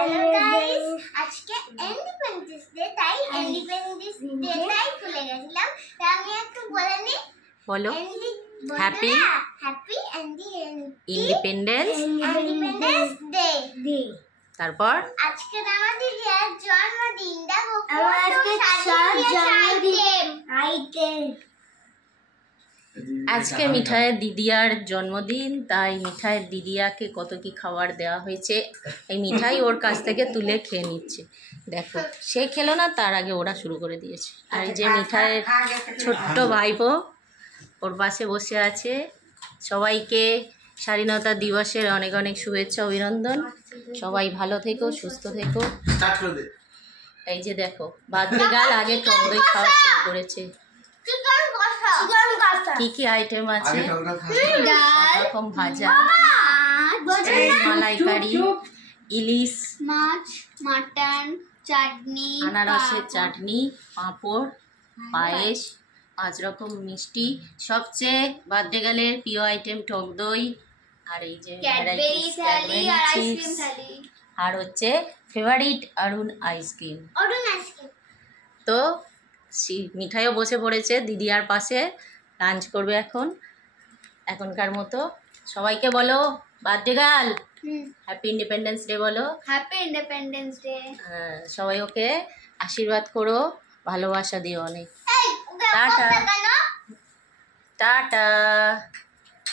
Hello guys, আজকে independence day, তাই independence day তাই ভুলে গেছিলাম। তাই আমি একটু বলে নি, বলো হ্যাপি ইন্ডিপেন্ডেন্স ডে। তারপর আজকে আমার দিদির জন্মদিন, দেখো আমার আজকে জন্মদিন আইটেম। আজকে মিঠাইয়ের দিদিয়ার জন্মদিন, তাই মিঠাইয়ের দিদিয়াকে কত কি খাবার দেওয়া হয়েছে। এই মিঠাই ওর কাছ থেকে তুলে খেয়ে নিচ্ছে। দেখো, সে খেলো না, তার আগে ওরা শুরু করে দিয়েছে। আর এই যে মিঠাইয়ের ছোট্ট ভাইপো ওর পাশে বসে আছে। সবাইকে স্বাধীনতা দিবসের অনেক অনেক শুভেচ্ছা, অভিনন্দন। সবাই ভালো থেকো, সুস্থ থেকো। এই যে দেখো, বাদ্রিগাল আগে টক দই খাওয়া শুরু করেছে। কি কি আইটেম আছে? রকম ভাজা, মালাইকারি, ইলিশ মাছ, মাটন, চাটনি, আনারসের চাটনি, পাঁপড়, পায়েস, 5 রকম মিষ্টি, সবচেয়ে বাদ্রিগালের প্রিয় আইটেম টক দই, আর এই যে ক্যাডবেরি থালি আর আইসক্রিম থালি, আর হচ্ছে ফেভারিট অরুণ আইসক্রিম। তো মিঠাইও বসে পড়েছে দিদিয়ার পাশে, লাঞ্চ করবে এখনকার মতো। সবাইকে বলো বাদ্রিগাল হ্যাপি ইন্ডিপেন্ডেন্স ডে বলো। Happy independence day. সবাই ওকে আশীর্বাদ করো, ভালোবাসা দিও অনেক। Tata tata.